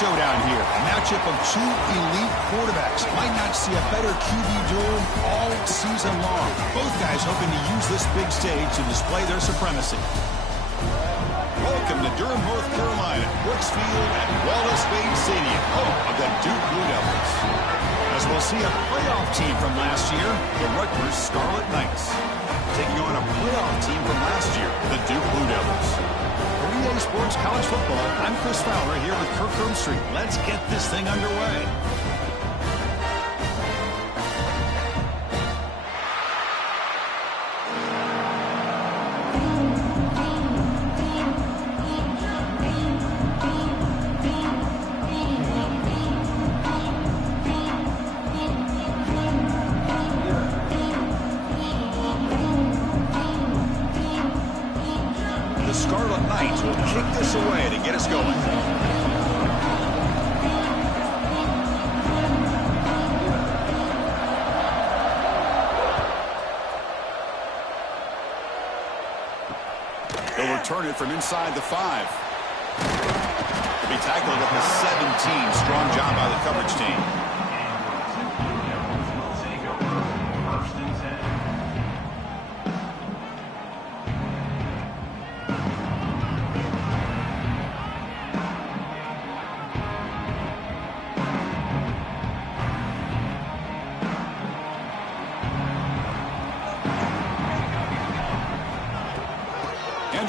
showdown here. A matchup of two elite quarterbacks. Might not see a better QB duel all season long. Both guys hoping to use this big stage to display their supremacy. Welcome to Durham, North Carolina, Brooks Field at Wallace Wade Stadium, home of the Duke Blue Devils. As we'll see a playoff team from last year, the Rutgers Scarlet Knights, taking on a playoff team from last year, the Duke Blue Devils. For EA Sports College Football, I'm Chris Fowler here with Kirk Herbstreit. Let's get this thing underway. Away to get us going. They'll return it from inside the 5. To be tackled at the 17. Strong job by the coverage team.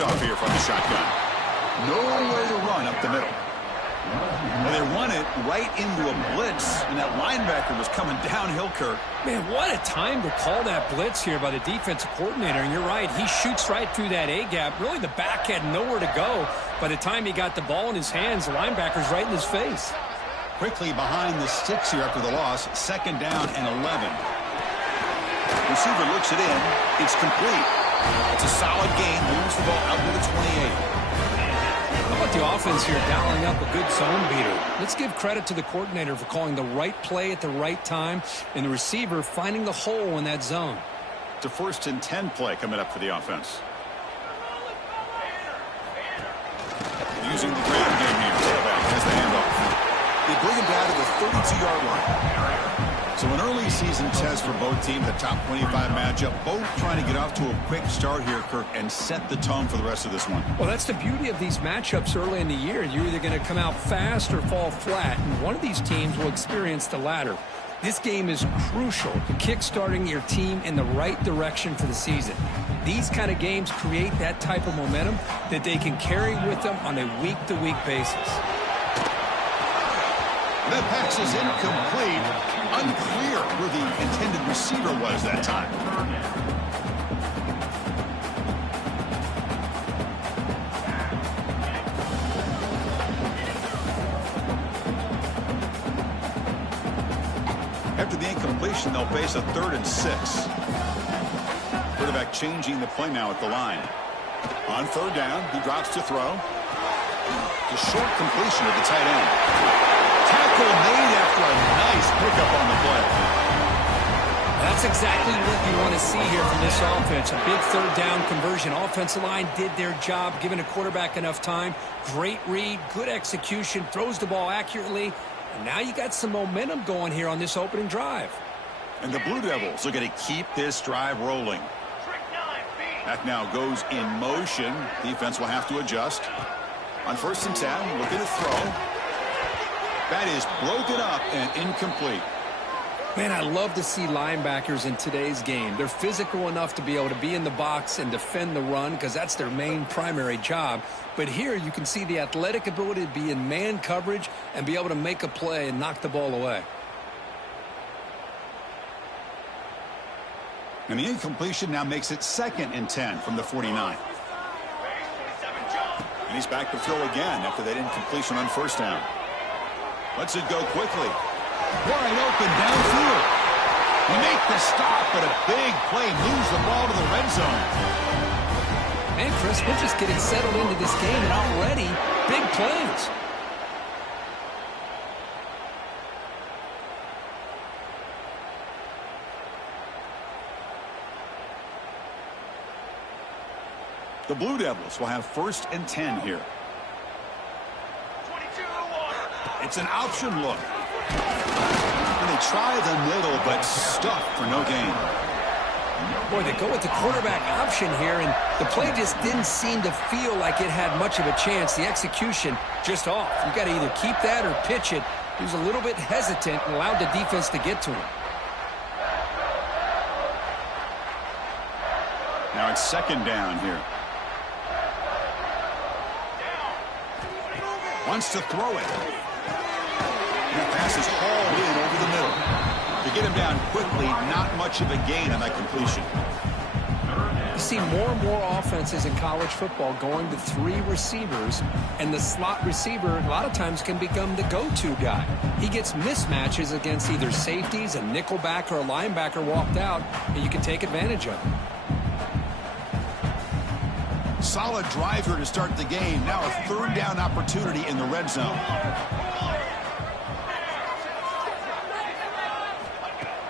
Off here from the shotgun. Nowhere to run up the middle. Well, they run it right into a blitz, and that linebacker was coming downhill, Kirk. Man, what a time to call that blitz here by the defensive coordinator. And you're right, he shoots right through that A-gap. Really, the back had nowhere to go. By the time he got the ball in his hands, the linebacker's right in his face. Quickly behind the sticks here after the loss. 2nd down and 11. Receiver looks it in. It's complete. It's a solid game. Moves the ball out to the 28. How about the offense here dialing up a good zone beater? Let's give credit to the coordinator for calling the right play at the right time and the receiver finding the hole in that zone. It's a 1st and 10 play coming up for the offense. Using the ground game here. Tailback has the handoff. They bring him down to the 32-yard line. So an early season test for both teams, the top 25 matchup, both trying to get off to a quick start here, Kirk, and set the tone for the rest of this one. Well, that's the beauty of these matchups early in the year. You're either going to come out fast or fall flat, and one of these teams will experience the latter. This game is crucial to kick-starting your team in the right direction for the season. These kind of games create that type of momentum that they can carry with them on a week-to-week basis. That pass is incomplete. Unclear who the intended receiver was that time. After the incompletion, they'll face a 3rd and 6. Quarterback changing the play now at the line. On 3rd down, he drops to throw. The short completion of the tight end. Tackle made after a nice pickup on the play. That's exactly what you want to see here from this offense. A big 3rd down conversion. Offensive line did their job, giving a quarterback enough time. Great read, good execution, throws the ball accurately. And now you got some momentum going here on this opening drive. And the Blue Devils are going to keep this drive rolling. Back now goes in motion. Defense will have to adjust. On 1st and 10, looking to throw. That is broken up and incomplete. Man, I love to see linebackers in today's game. They're physical enough to be able to be in the box and defend the run because that's their main primary job. But here you can see the athletic ability to be in man coverage and be able to make a play and knock the ball away. And the incompletion now makes it 2nd and 10 from the 49. And he's back to throw again after that incompletion on 1st down. Lets it go quickly. Wide open downfield. He makes the stop, but a big play moves the ball to the red zone. Man, Chris, we're just getting settled into this game, and already big plays. The Blue Devils will have 1st and 10 here. It's an option look. And they try the middle, but stuck for no gain. Boy, they go with the quarterback option here, and the play just didn't seem to feel like it had much of a chance. The execution just off. You got to either keep that or pitch it. He was a little bit hesitant and allowed the defense to get to him. Now it's second down here. Wants to throw it. And the pass is hauled in over the middle. To get him down quickly, not much of a gain on that completion. You see more and more offenses in college football going to 3 receivers, and the slot receiver a lot of times can become the go-to guy. He gets mismatches against either safeties, a nickelback, or a linebacker walked out, and you can take advantage of it. Solid driver to start the game. Now a third down opportunity in the red zone.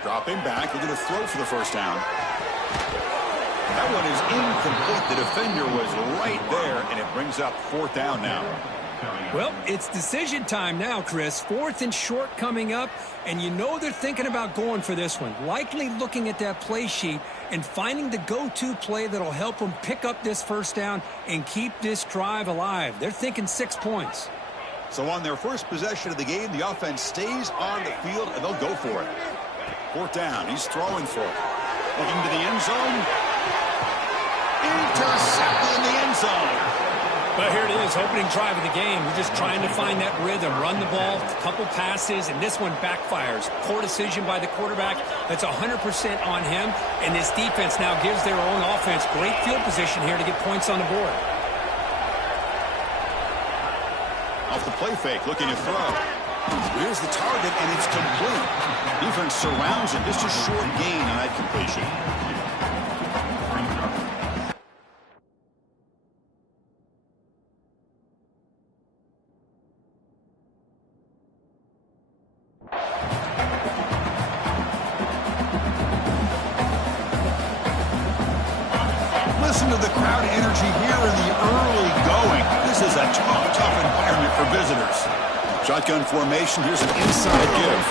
Dropping back, they're going to throw for the first down. That one is incomplete. The defender was right there, and it brings up fourth down now. Well, it's decision time now, Chris. 4th and short coming up, and you know they're thinking about going for this one. Likely looking at that play sheet and finding the go-to play that'll help them pick up this first down and keep this drive alive. They're thinking 6 points. So on their first possession of the game, the offense stays on the field, and they'll go for it. Fourth down. He's throwing for it. Looking to the end zone. Intercepted in the end zone. But here it is, opening drive of the game. We're just trying to find that rhythm, run the ball, a couple passes, and this one backfires. Poor decision by the quarterback. That's 100% on him, and this defense now gives their own offense great field position here to get points on the board. Off the play fake, looking to throw. Here's the target, and it's complete. Defense surrounds him. Just a short gain on that completion. Listen to the crowd energy here in the early going. This is a tough environment for visitors. Shotgun formation. Here's an inside give.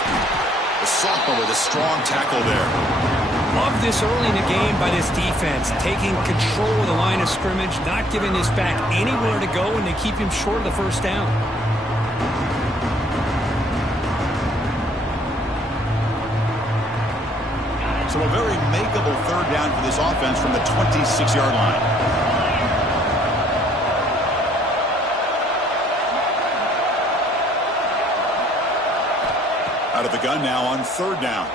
The sophomore with a strong tackle there. Love this early in the game by this defense, taking control of the line of scrimmage, not giving this back anywhere to go, and they keep him short of the first down. So a very makeable third down for this offense from the 26-yard line. Out of the gun now on third down.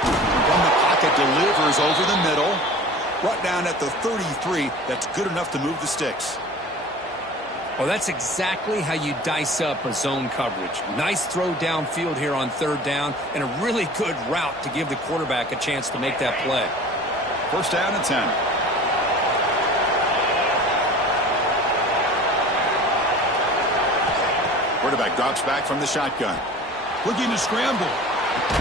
From the pocket, delivers over the middle. Brought down at the 33. That's good enough to move the sticks. Well, that's exactly how you dice up a zone coverage. Nice throw downfield here on third down, and a really good route to give the quarterback a chance to make that play. First down and 10. Quarterback drops back from the shotgun. Looking to scramble.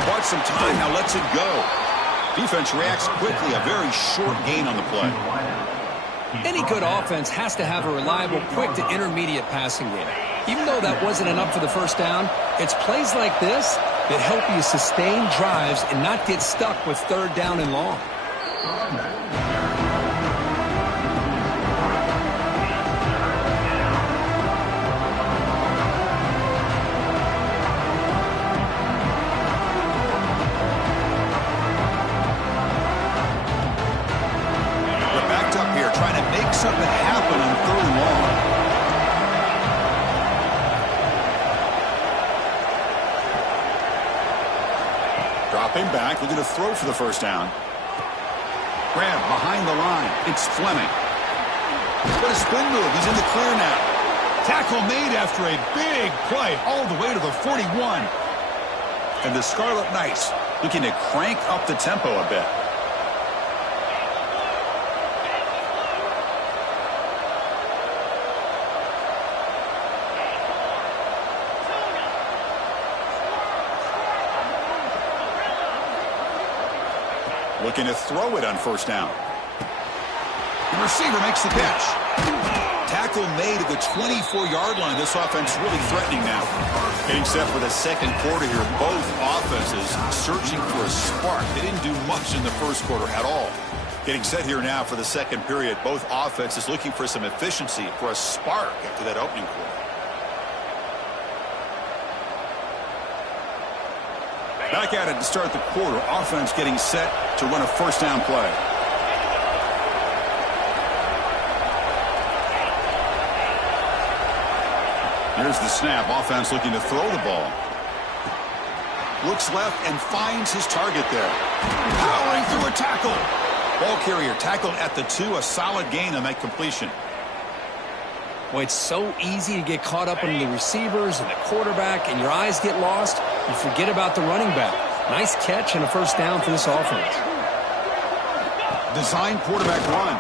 Bought some time, now lets it go. Defense reacts quickly, a very short gain on the play. Any good offense has to have a reliable, quick to intermediate passing game. Even though that wasn't enough for the first down, it's plays like this that help you sustain drives and not get stuck with third down and long. Trying to make something happen on third and long. Dropping back, looking to throw for the first down. Grab behind the line. It's Fleming. What a spin move. He's in the clear now. Tackle made after a big play all the way to the 41. And the Scarlet Knights looking to crank up the tempo a bit. Looking to throw it on first down. The receiver makes the catch. tackle made at the 24-yard line. This offense really threatening now. Getting set for the second quarter here. Both offenses searching for a spark. They didn't do much in the first quarter at all. Getting set here now for the second period. Both offenses looking for some efficiency, for a spark after that opening quarter. Back at it to start the quarter. Offense getting set to run a first down play. Here's the snap. Offense looking to throw the ball. Looks left and finds his target there. Powering through a tackle. Ball carrier tackled at the 2. A solid gain on that completion. Well, it's so easy to get caught up in the receivers and the quarterback, and your eyes get lost. You forget about the running back. Nice catch and a first down for this offense. Design quarterback run.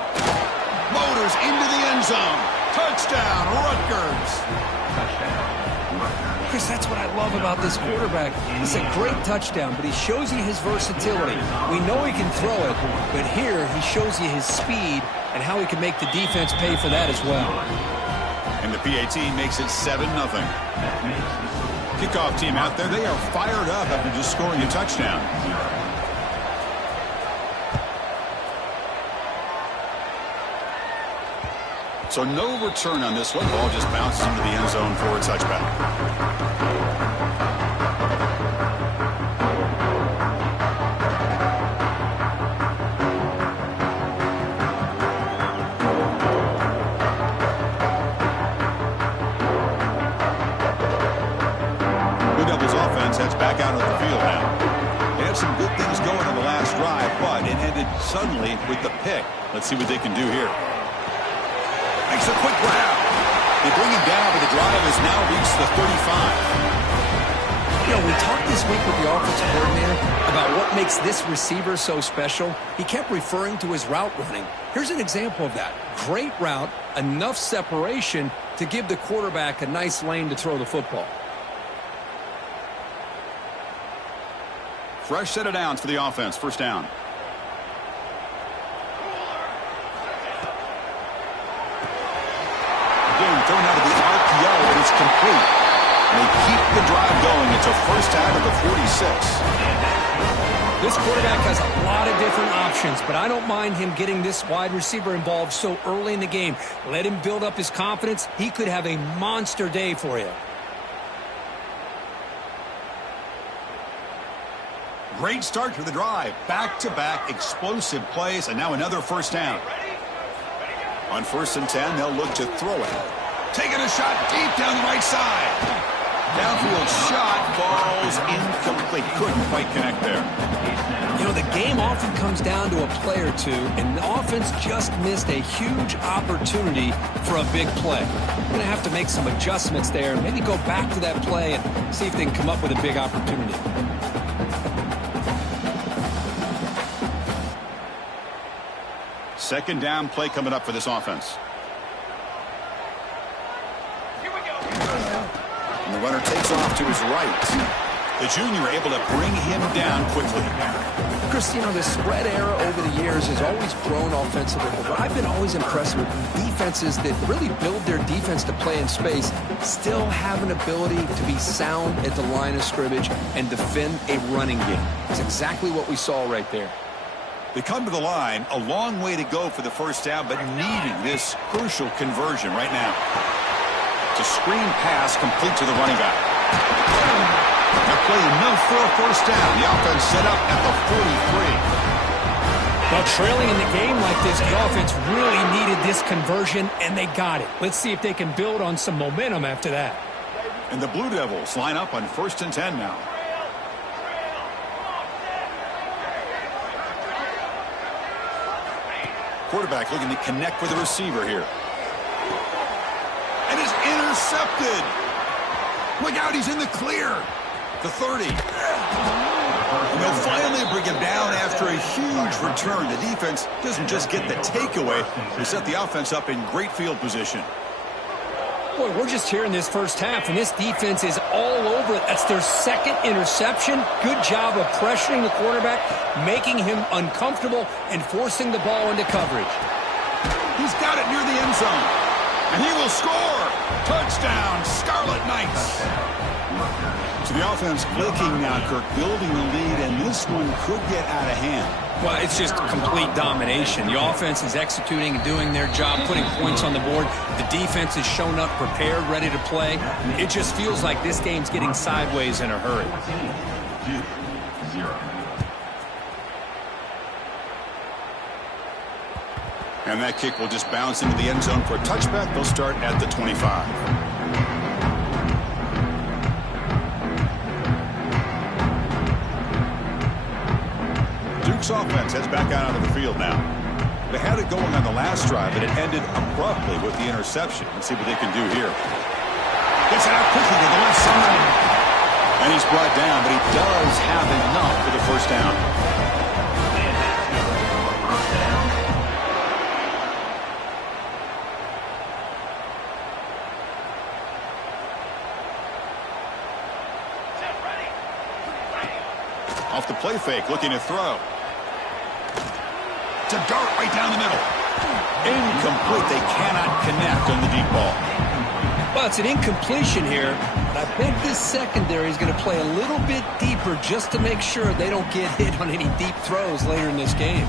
Motors into the end zone. Touchdown, Rutgers. Chris, that's what I love about this quarterback. It's a great touchdown, but he shows you his versatility. We know he can throw it, but here he shows you his speed and how he can make the defense pay for that as well. And the PAT makes it 7-0. Kickoff team out there, they are fired up after just scoring a touchdown. So no return on this one. Ball just bounces into the end zone for a touchback. Blue Devils offense heads back out on the field now. They had some good things going on the last drive, but it ended suddenly with the pick. Let's see what they can do here. Makes a quick grab. They bring him down, but the drive has now reached the 35. You know, we talked this week with the offensive coordinator about what makes this receiver so special. He kept referring to his route running. Here's an example of that. Great route, enough separation to give the quarterback a nice lane to throw the football. Fresh set of downs for the offense. First down. Thrown out of the RPO, and it's complete. And they keep the drive going. It's a first out of the 46. This quarterback has a lot of different options, but I don't mind him getting this wide receiver involved so early in the game. Let him build up his confidence. He could have a monster day for you. Great start to the drive. Back-to-back explosive plays, and now another first down. On 1st and 10, they'll look to throw it. Taking a shot deep down the right side. Downfield shot falls incomplete. Couldn't quite connect there. You know, the game often comes down to a play or two, and the offense just missed a huge opportunity for a big play. We're going to have to make some adjustments there, maybe go back to that play and see if they can come up with a big opportunity. Second down play coming up for this offense. And the runner takes off to his right. The junior able to bring him down quickly. Chris, you know, the spread era over the years has always grown offensively, but I've been always impressed with defenses that really build their defense to play in space, still have an ability to be sound at the line of scrimmage and defend a running game. It's exactly what we saw right there. They come to the line, a long way to go for the first down, but needing this crucial conversion right now. It's a screen pass complete to the running back. They're playing enough for a first down. The offense set up at the 43. Well, trailing in the game like this, the offense really needed this conversion, and they got it. Let's see if they can build on some momentum after that. And the Blue Devils line up on 1st and 10 now. Quarterback looking to connect with the receiver here. And is intercepted. Look out, he's in the clear. The 30. And they'll finally bring him down after a huge return. The defense doesn't just get the takeaway. They set the offense up in great field position. Boy, we're just here in this first half, and this defense is all over it. That's their second interception. Good job of pressuring the quarterback, making him uncomfortable, and forcing the ball into coverage. He's got it near the end zone. And he will score. Touchdown, Scarlet Knights. So the offense clicking now, Kirk, building the lead, and this one could get out of hand. Well, it's just complete domination. The offense is executing and doing their job, putting points on the board. The defense is shown up, prepared, ready to play. It just feels like this game's getting sideways in a hurry. And that kick will just bounce into the end zone for a touchback. They'll start at the 25. Duke's offense heads back out onto the field now. They had it going on the last drive, but it ended abruptly with the interception. Let's see what they can do here. Gets it out quickly to the left side. And he's brought down, but he does have enough for the first down. Off the play fake, looking to throw. To dart right down the middle. Incomplete. They cannot connect on the deep ball. Well, it's an incompletion here, but I bet this secondary is going to play a little bit deeper just to make sure they don't get hit on any deep throws later in this game.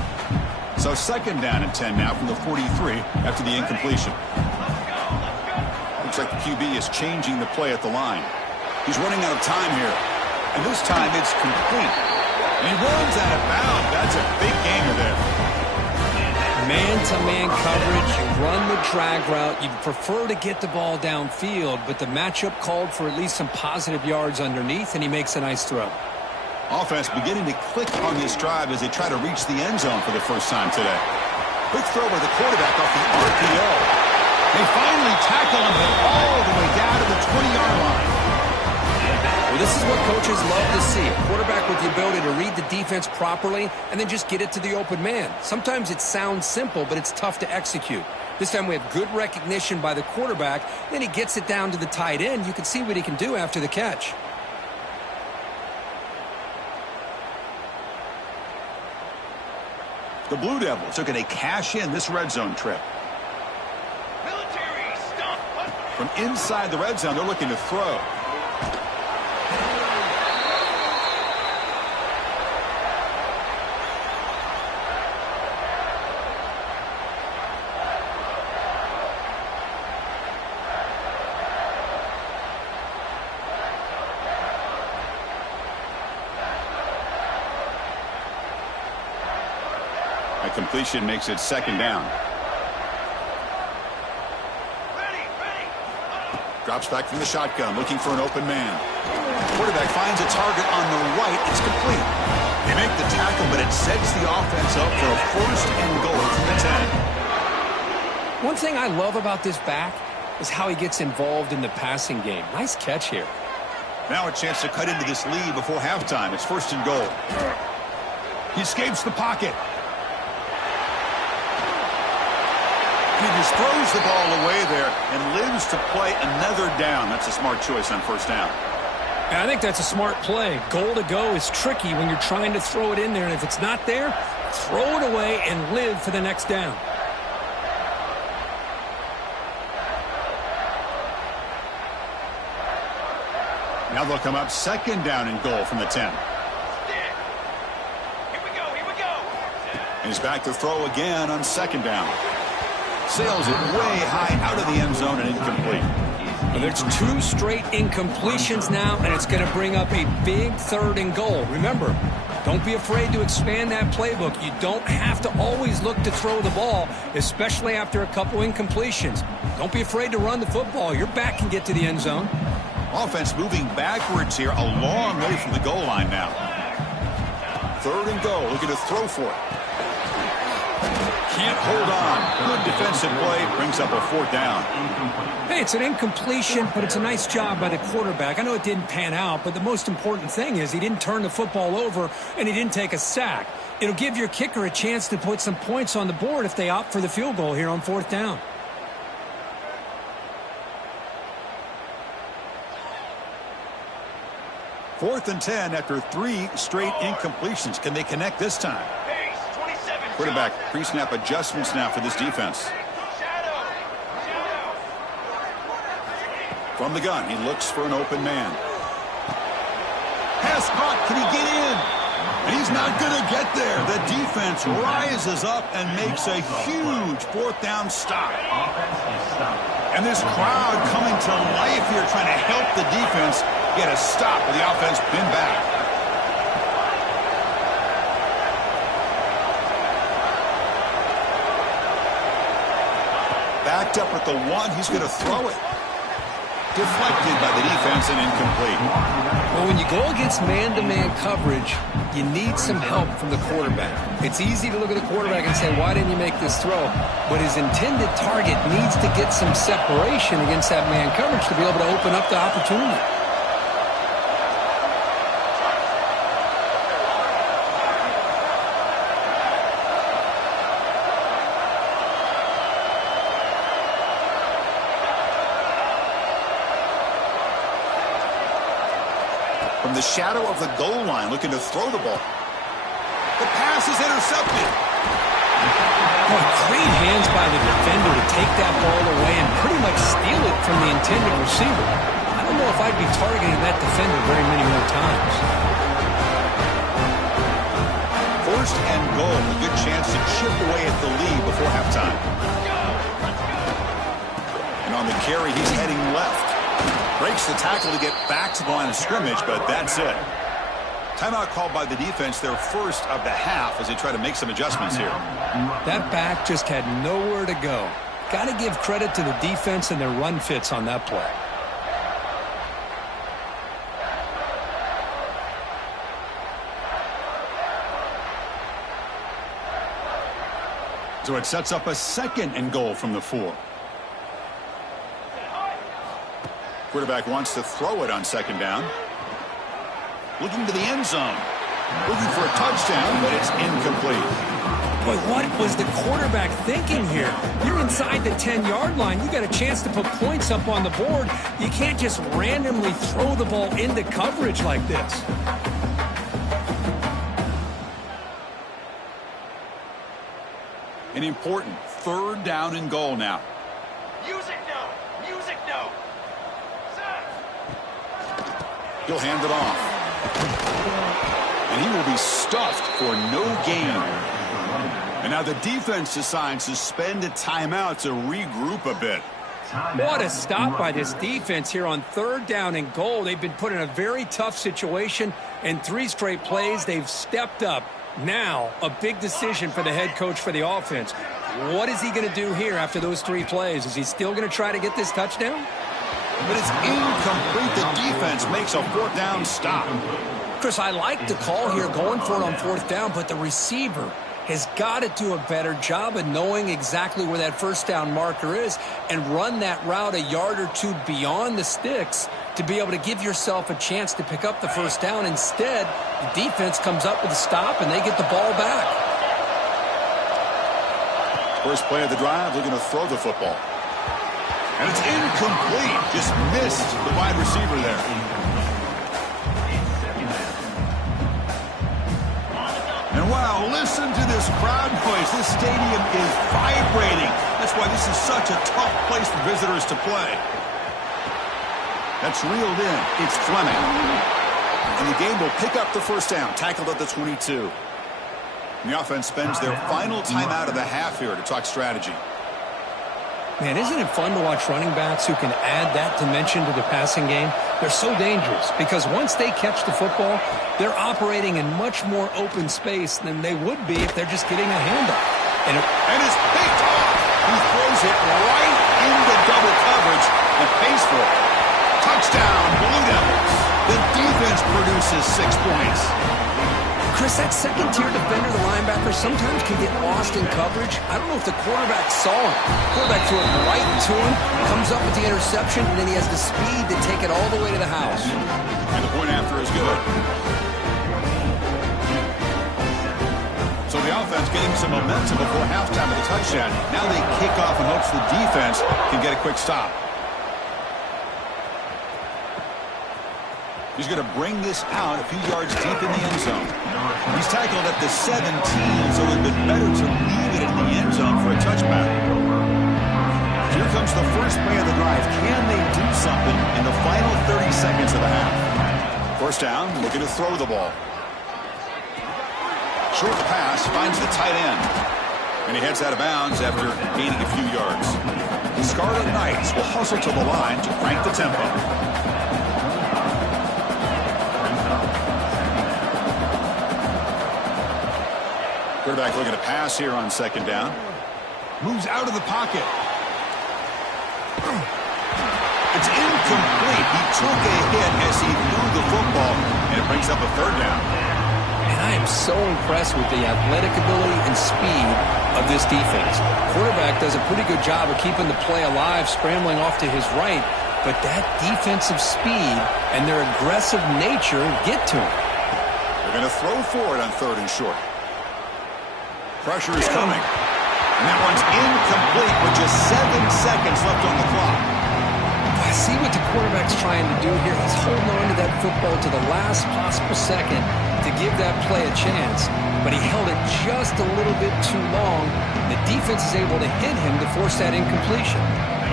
So second down and 10 now from the 43 after the incompletion. Looks like the QB is changing the play at the line. He's running out of time here. And this time it's complete. And he runs out of bounds. That's a big gainer there. Man-to-man coverage, you run the drag route. You prefer to get the ball downfield, but the matchup called for at least some positive yards underneath, and he makes a nice throw. Offense beginning to click on this drive as they try to reach the end zone for the first time today. Quick throw by the quarterback off the RPO. They finally tackle him all the way down to the 20-yard line. Well, this is what coaches love to see. A quarterback with the ability to read the defense properly and then just get it to the open man. Sometimes it sounds simple, but it's tough to execute. This time we have good recognition by the quarterback. Then he gets it down to the tight end. You can see what he can do after the catch. The Blue Devils looking to cash in this red zone trip. From inside the red zone, they're looking to throw. Completion makes it second down. Drops back from the shotgun, looking for an open man. Quarterback finds a target on the right. It's complete. They make the tackle, but it sets the offense up for a first and goal from the 10. One thing I love about this back is how he gets involved in the passing game. Nice catch here. Now a chance to cut into this lead before halftime. It's first and goal. He escapes the pocket. He just throws the ball away there and lives to play another down. That's a smart choice on first down. I think that's a smart play. Goal to go is tricky when you're trying to throw it in there, and if it's not there, throw it away and live for the next down. Now they'll come up second down and goal from the 10. Here we go. He's back to throw again on second down. Sails it way high out of the end zone and incomplete. Well, there's 2 straight incompletions now, and it's going to bring up a big third and goal. Remember, don't be afraid to expand that playbook. You don't have to always look to throw the ball, especially after a couple incompletions. Don't be afraid to run the football. Your back can get to the end zone. Offense moving backwards here, a long way from the goal line now. Third and goal, looking to throw for it. Can't hold on. Good defensive play, brings up a fourth down. Hey, it's an incompletion, but it's a nice job by the quarterback. I know it didn't pan out, but the most important thing is he didn't turn the football over and he didn't take a sack. It'll give your kicker a chance to put some points on the board if they opt for the field goal here on fourth down. Fourth and 10 after 3 straight incompletions. Can they connect this time? Quarterback pre-snap adjustments now for this defense. From the gun, he looks for an open man. Pass caught. Can he get in? And he's not going to get there. The defense rises up and makes a huge fourth down stop. And this crowd coming to life here trying to help the defense get a stop with the offense pinned back. Backed up at the 1. He's going to throw it. Deflected by the defense and incomplete. Well, when you go against man-to-man coverage, you need some help from the quarterback. It's easy to look at the quarterback and say, why didn't you make this throw? But his intended target needs to get some separation against that man coverage to be able to open up the opportunity. From the shadow of the goal line, looking to throw the ball. The pass is intercepted. Boy, great hands by the defender to take that ball away and pretty much steal it from the intended receiver. I don't know if I'd be targeting that defender very many more times. First and goal, a good chance to chip away at the lead before halftime. And on the carry, he's heading left. Breaks the tackle to get back to the line of scrimmage, but that's it. Timeout called by the defense, their first of the half, as they try to make some adjustments here. That back just had nowhere to go. Got to give credit to the defense and their run fits on that play. So it sets up a second and goal from the 4. Quarterback wants to throw it on second down. Looking to the end zone. Looking for a touchdown, but it's incomplete. Boy, what was the quarterback thinking here? You're inside the 10-yard line. You got a chance to put points up on the board. You can't just randomly throw the ball into coverage like this. An important third down and goal now. Music no! Music no! He'll hand it off. And he will be stuffed for no gain. And now the defense decides to spend a timeout to regroup a bit. What a stop by this defense here on third down and goal. They've been put in a very tough situation, and 3 straight plays, they've stepped up. Now, a big decision for the head coach for the offense. What is he going to do here after those 3 plays? Is he still going to try to get this touchdown? But it's incomplete. The defense makes a fourth down stop. Chris, I like the call here going for it on fourth down, but the receiver has got to do a better job of knowing exactly where that first down marker is and run that route a yard or 2 beyond the sticks to be able to give yourself a chance to pick up the first down. Instead, the defense comes up with a stop and they get the ball back. First play of the drive, looking to throw the football. And it's incomplete. Just missed the wide receiver there. And wow, listen to this crowd noise. This stadium is vibrating. That's why this is such a tough place for visitors to play. That's reeled in. It's Fleming. And the game will pick up the first down, tackled at the 22. And the offense spends their final timeout of the half here to talk strategy. Man, isn't it fun to watch running backs who can add that dimension to the passing game? They're so dangerous because once they catch the football, they're operating in much more open space than they would be if they're just getting a handoff. And it's picked off. He throws it right into double coverage and pays for it. Touchdown, Blue Devils. The defense produces 6 points. Chris, that second-tier defender, the linebacker, sometimes can get lost in coverage. I don't know if the quarterback saw him. Quarterback threw it right to him, comes up with the interception, and then he has the speed to take it all the way to the house. And the point after is good. So the offense getting some momentum before halftime of the touchdown. Now they kick off in hopes the defense can get a quick stop. He's going to bring this out a few yards deep in the end zone. He's tackled at the 17, so it would have been better to leave it in the end zone for a touchback. Here comes the first play of the drive. Can they do something in the final 30 seconds of the half? First down, looking to throw the ball. Short pass, finds the tight end. And he heads out of bounds after gaining a few yards. The Scarlet Knights will hustle to the line to crank the tempo. Quarterback looking to pass here on second down. Moves out of the pocket. It's incomplete. He took a hit as he threw the football, and it brings up a third down. And I am so impressed with the athletic ability and speed of this defense. Quarterback does a pretty good job of keeping the play alive, scrambling off to his right, but that defensive speed and their aggressive nature get to him. They're going to throw for it on third and short. Pressure is coming. And that one's incomplete with just 7 seconds left on the clock. I see what the quarterback's trying to do here. He's holding on to that football to the last possible second to give that play a chance, but he held it just a little bit too long. The defense is able to hit him to force that incompletion.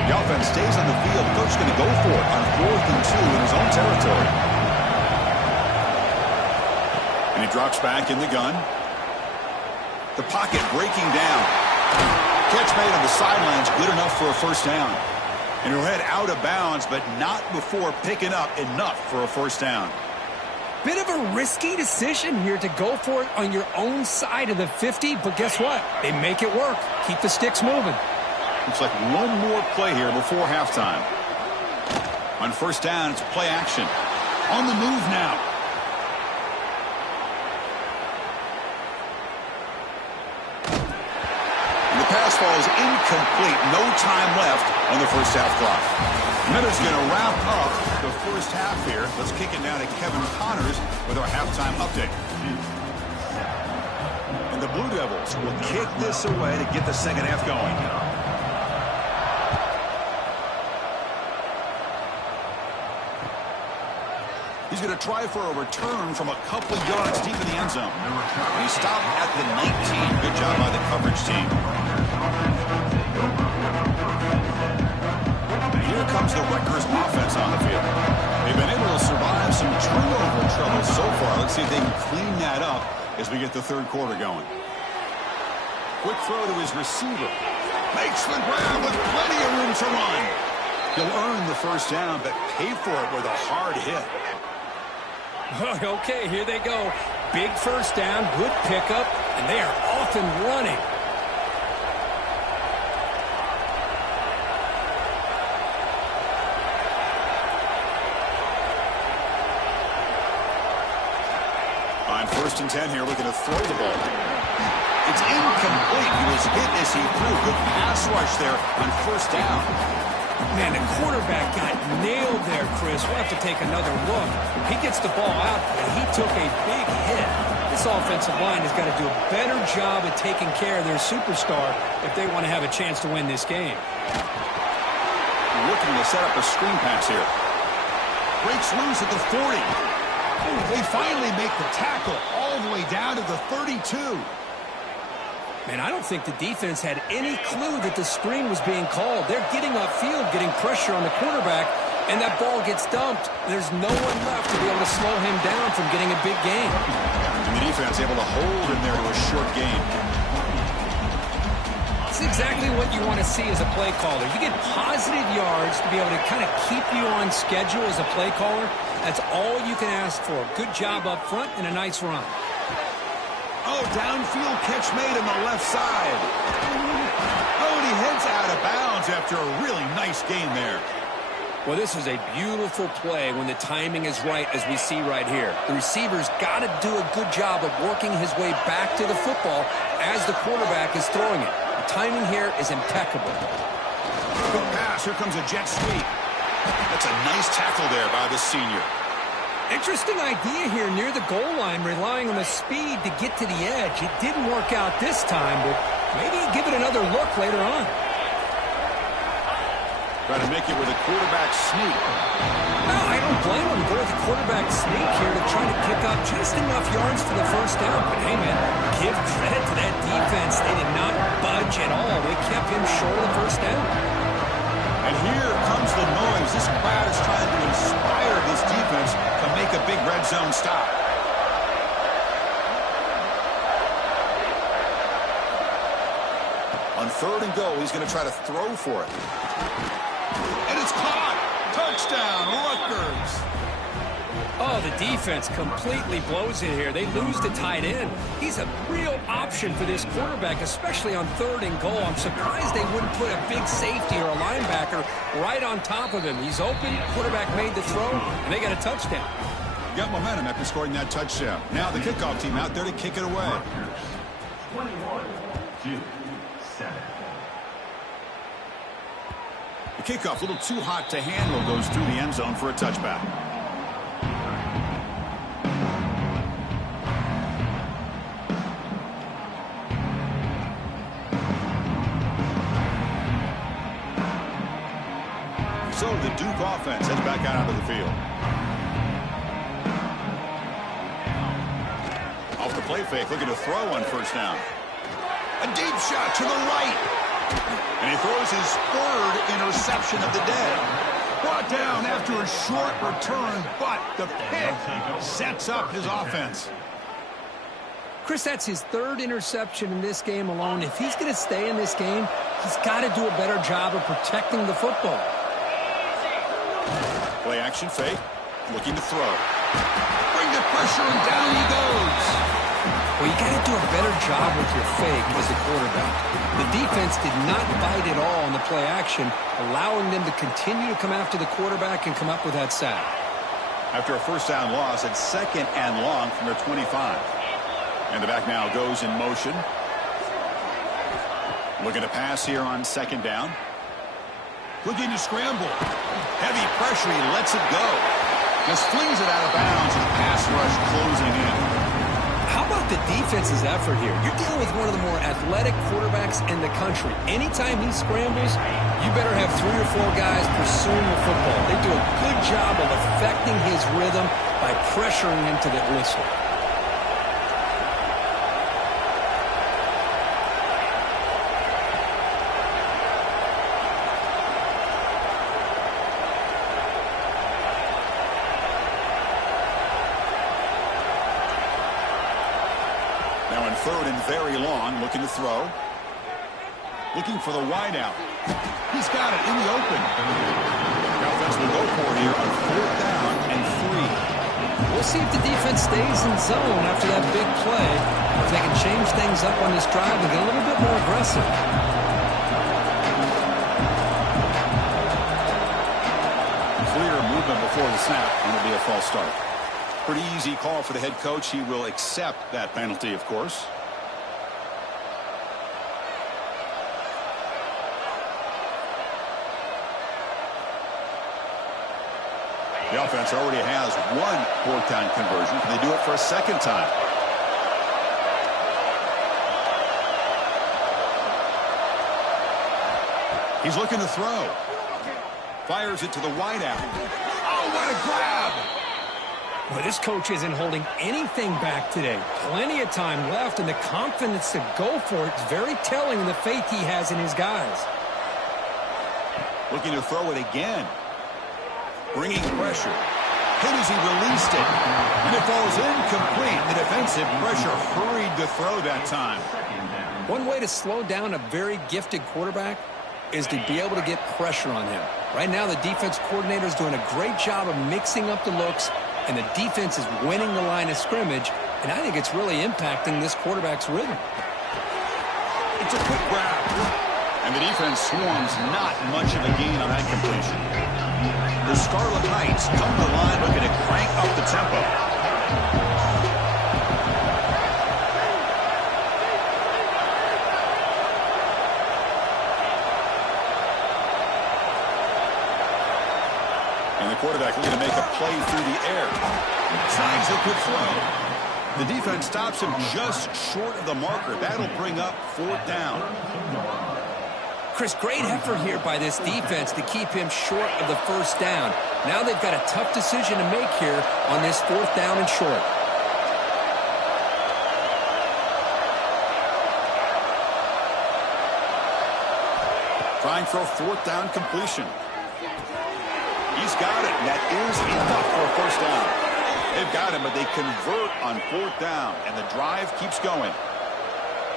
The offense stays on the field. The coach is going to go for it on 4th and 2 in his own territory. And he drops back in the gun. The pocket breaking down. Catch made on the sidelines, good enough for a first down. And he'll head out of bounds, but not before picking up enough for a first down. Bit of a risky decision here to go for it on your own side of the 50, but guess what? They make it work. Keep the sticks moving. Looks like one more play here before halftime. On first down, it's play action. On the move now. And the pass falls incomplete. No time left on the first half clock. Minutes going to wrap up the first half here. Let's kick it down to Kevin Connors with our halftime update. And the Blue Devils will kick this away to get the second half going. He's going to try for a return from a couple of yards deep in the end zone. And he stopped at the 19. Good job by the coverage team. Here comes the Rutgers offense on the field. They've been able to survive some turnover trouble so far. Let's see if they can clean that up as we get the third quarter going. Quick throw to his receiver. Makes the grab with plenty of room to run. He'll earn the first down, but pay for it with a hard hit. Okay, here they go. Big first down, good pickup, and they are off and running. On first and 10 here, looking to throw the ball. It's incomplete. He was hit as he threw. Good pass rush there on first down. Man, the quarterback got nailed there, Chris. We'll have to take another look. He gets the ball out, but he took a big hit. This offensive line has got to do a better job of taking care of their superstar if they want to have a chance to win this game. Looking to set up a screen pass here. Breaks loose at the 40. They finally make the tackle all the way down to the 32. Man, I don't think the defense had any clue that the screen was being called. They're getting upfield, getting pressure on the quarterback, and that ball gets dumped. There's no one left to be able to slow him down from getting a big gain. And the defense able to hold him there to a short gain. It's exactly what you want to see as a play caller. You get positive yards to be able to kind of keep you on schedule as a play caller. That's all you can ask for. Good job up front and a nice run. Oh, downfield catch made on the left side. Oh, and he heads out of bounds after a really nice gain there. Well, this is a beautiful play when the timing is right, as we see right here. The receiver's got to do a good job of working his way back to the football as the quarterback is throwing it. The timing here is impeccable. Good pass. Here comes a jet sweep. That's a nice tackle there by the senior. Interesting idea here near the goal line, relying on the speed to get to the edge. It didn't work out this time, but maybe give it another look later on. Trying to make it with a quarterback sneak. No, I don't blame him. Go with the quarterback sneak here to try to pick up just enough yards for the first down. But hey, man, give credit to that defense. They did not budge at all. They kept him short of the first down. And here comes the noise. This crowd is trying to inspire this defense to make a big red zone stop. On 3rd and goal, he's going to try to throw for it. And it's caught. Touchdown, Rutgers. Oh, the defense completely blows it here. They lose the tight end. He's a real option for this quarterback, especially on 3rd and goal. I'm surprised they wouldn't put a big safety or a linebacker right on top of him. He's open, quarterback made the throw, and they got a touchdown. Got momentum after scoring that touchdown. Now the kickoff team out there to kick it away. 21-7. The kickoff, a little too hot to handle, goes through the end zone for a touchback. So the Duke offense heads back out onto the field. Off the play fake, looking to throw on 1st down. A deep shot to the right. And he throws his 3rd interception of the day. Brought down after a short return, but the pick sets up his offense. Chris, that's his 3rd interception in this game alone. If he's going to stay in this game, he's got to do a better job of protecting the football. Play action fake, looking to throw. Bring the pressure and down he goes. Well, you got to do a better job with your fake as a quarterback. The defense did not bite at all on the play action, allowing them to continue to come after the quarterback and come up with that sack. After a 1st down loss, it's 2nd and long from their 25. And the back now goes in motion. Looking to pass here on 2nd down. Looking to scramble. Heavy pressure, he lets it go. Just flings it out of bounds, and the pass rush closing in. How about the defense's effort here? You're dealing with one of the more athletic quarterbacks in the country. Anytime he scrambles, you better have 3 or 4 guys pursuing the football. They do a good job of affecting his rhythm by pressuring him to the whistle. Now in 3rd and very long, looking to throw. Looking for the wide out. He's got it in the open. The offense will go for it here on 4th down and 3. We'll see if the defense stays in zone after that big play. If they can change things up on this drive and get a little bit more aggressive. Clear movement before the snap, and it'll be a false start. Pretty easy call for the head coach. He will accept that penalty, of course. The offense already has 1 4th down conversion. Can they do it for a 2nd time? He's looking to throw. Fires it to the wideout. Oh, what a grab! Well, this coach isn't holding anything back today. Plenty of time left, and the confidence to go for it is very telling in the faith he has in his guys. Looking to throw it again. Bringing pressure. Hit as he released it. And it falls incomplete. The defensive pressure hurried to throw that time. One way to slow down a very gifted quarterback is to be able to get pressure on him. Right now, the defense coordinator is doing a great job of mixing up the looks, and the defense is winning the line of scrimmage, and I think it's really impacting this quarterback's rhythm. It's a quick grab. And the defense swarms not much of a gain on that completion. The Scarlet Knights come to the line looking to crank up the tempo. And the quarterback looking to make a play through the air. Tries a good throw. The defense stops him just short of the marker. That'll bring up 4th down. Chris, great effort here by this defense to keep him short of the 1st down. Now they've got a tough decision to make here on this 4th down and short. Trying for a fourth down completion. He's got it. That is enough for a first down. They've got him, but they convert on fourth down, and the drive keeps going.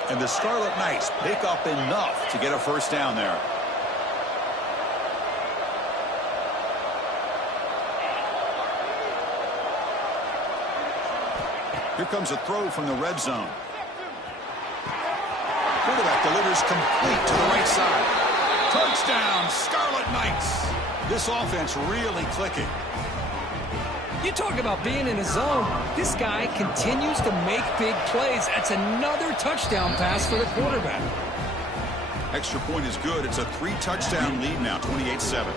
And the Scarlet Knights pick up enough to get a first down there. Here comes a throw from the red zone. Quarterback delivers complete to the right side. Touchdown, Scarlet Knights. This offense really clicking. You talk about being in a zone. This guy continues to make big plays. That's another touchdown pass for the quarterback. Extra point is good. It's a 3-touchdown lead now, 28-7.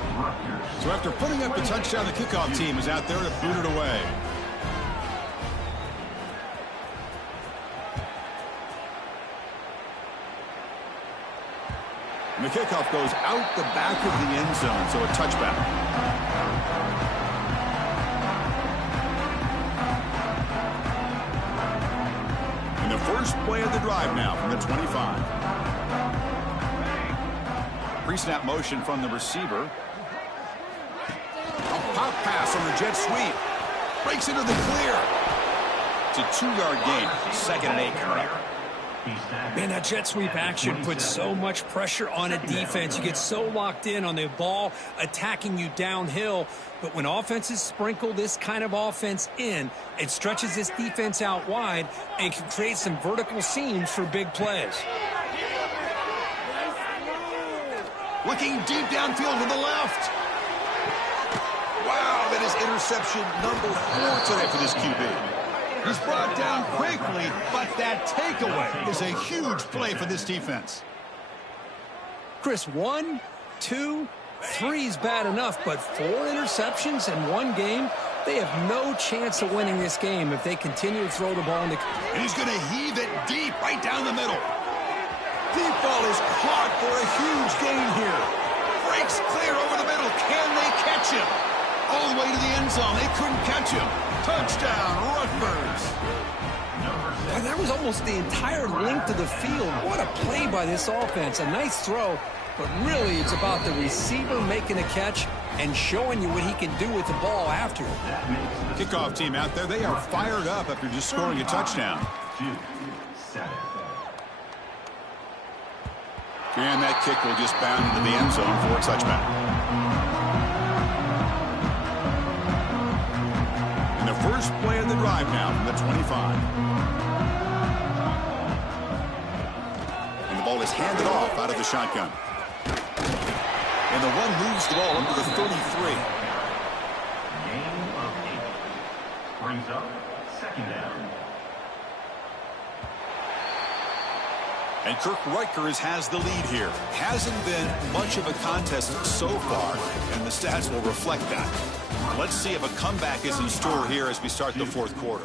So after putting up the touchdown, the kickoff team is out there to boot it away. And the kickoff goes out the back of the end zone, so a touchback. And the first play of the drive now from the 25. Pre-snap motion from the receiver. A pop pass on the jet sweep. Breaks into the clear. It's a 2-yard gain. 2nd and 8 coming up. Man, that jet sweep action puts so much pressure on a defense. You get so locked in on the ball attacking you downhill. But when offenses sprinkle this kind of offense in, it stretches this defense out wide and can create some vertical seams for big plays. Looking deep downfield to the left. Wow, that is interception number 4 today for this QB. He's brought down quickly, but that takeaway is a huge play for this defense. Chris, 1, 2, 3 is bad enough, but 4 interceptions in one game, they have no chance of winning this game if they continue to throw the ball in the... And he's going to heave it deep right down the middle. Deep ball is caught for a huge gain here. Breaks clear over the middle. Can they catch him? All the way to the end zone. They couldn't catch him. Touchdown, Rutgers. Boy, that was almost the entire length of the field. What a play by this offense. A nice throw, but really it's about the receiver making a catch and showing you what he can do with the ball after. Kickoff team out there, they are fired up after just scoring a touchdown. And that kick will just bound into the end zone for a touchback. And the first play of the drive now from the 25. And the ball is handed off out of the shotgun. And the one moves the ball up to the 33. Gain of 8. Brings up 2nd down. And Kirk Rutgers has the lead here. Hasn't been much of a contest so far, and the stats will reflect that. Let's see if a comeback is in store here as we start the 4th quarter.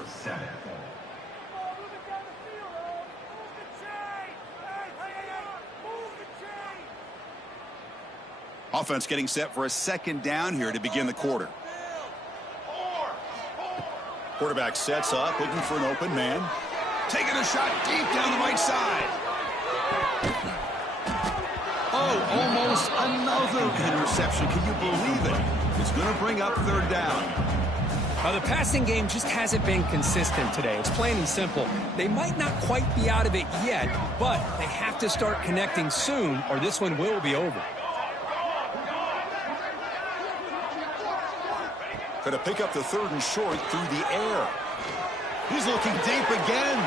Offense getting set for a 2nd down here to begin the quarter. Quarterback sets up, looking for an open man. Taking a shot deep down the right side. Oh, almost another interception. Can you believe it? It's going to bring up 3rd down. The passing game just hasn't been consistent today. It's plain and simple. They might not quite be out of it yet, but they have to start connecting soon or this one will be over. Going to pick up the 3rd and short through the air. He's looking deep again.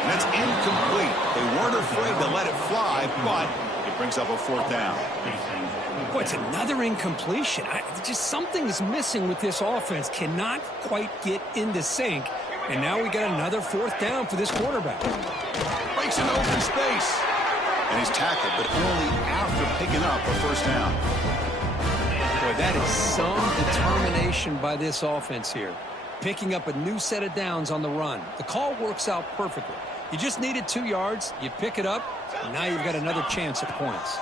And that's incomplete. They weren't afraid to let it fly, but it brings up a 4th down. Boy, it's another incompletion. Just something is missing with this offense. Cannot quite get into sync. And now we got another 4th down for this quarterback. Breaks into open space. And he's tackled, but only after picking up a 1st down. Boy, that is some determination by this offense here. Picking up a new set of downs on the run. The call works out perfectly. You just needed 2 yards. You pick it up, and now you've got another chance at points.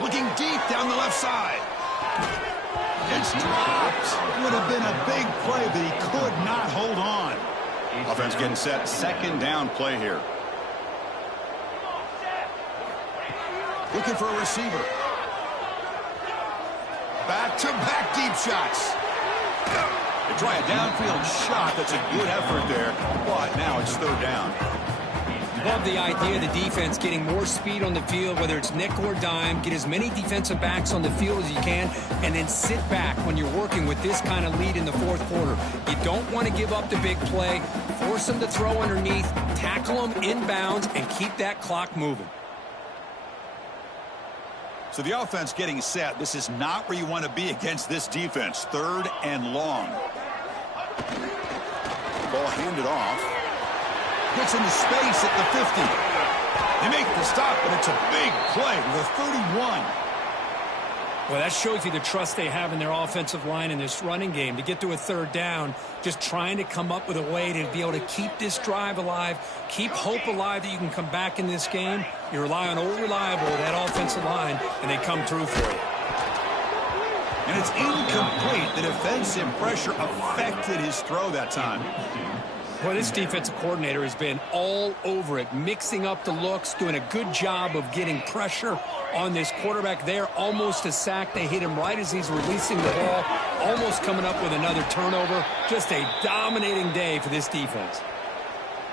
Looking deep down the left side. It's dropped. Would have been a big play, but he could not hold on. Offense getting set. 2nd down play here. Looking for a receiver. Back-to-back deep shots. They try a downfield shot. That's a good effort there, but now it's third down. Love the idea of the defense getting more speed on the field, whether it's nickel or dime. Get as many defensive backs on the field as you can, and then sit back when you're working with this kind of lead in the fourth quarter. You don't want to give up the big play. Force them to throw underneath, tackle them inbounds, and keep that clock moving. So the offense getting set. This is not where you want to be against this defense. Third and long. Ball handed off. Gets into space at the 50. They make the stop, but it's a big play with a 31. Well, that shows you the trust they have in their offensive line in this running game. To get to a third down, just trying to come up with a way to be able to keep this drive alive, keep hope alive that you can come back in this game. You rely on old reliable, that offensive line, and they come through for you. And it's incomplete. The defensive pressure affected his throw that time. Boy, this defensive coordinator has been all over it, mixing up the looks, doing a good job of getting pressure on this quarterback there. Almost a sack. They hit him right as he's releasing the ball, almost coming up with another turnover. Just a dominating day for this defense.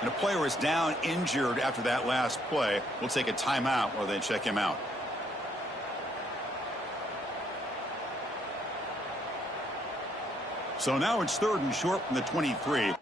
And a player is down injured after that last play. We'll take a timeout while they check him out. So now it's third and short from the 23.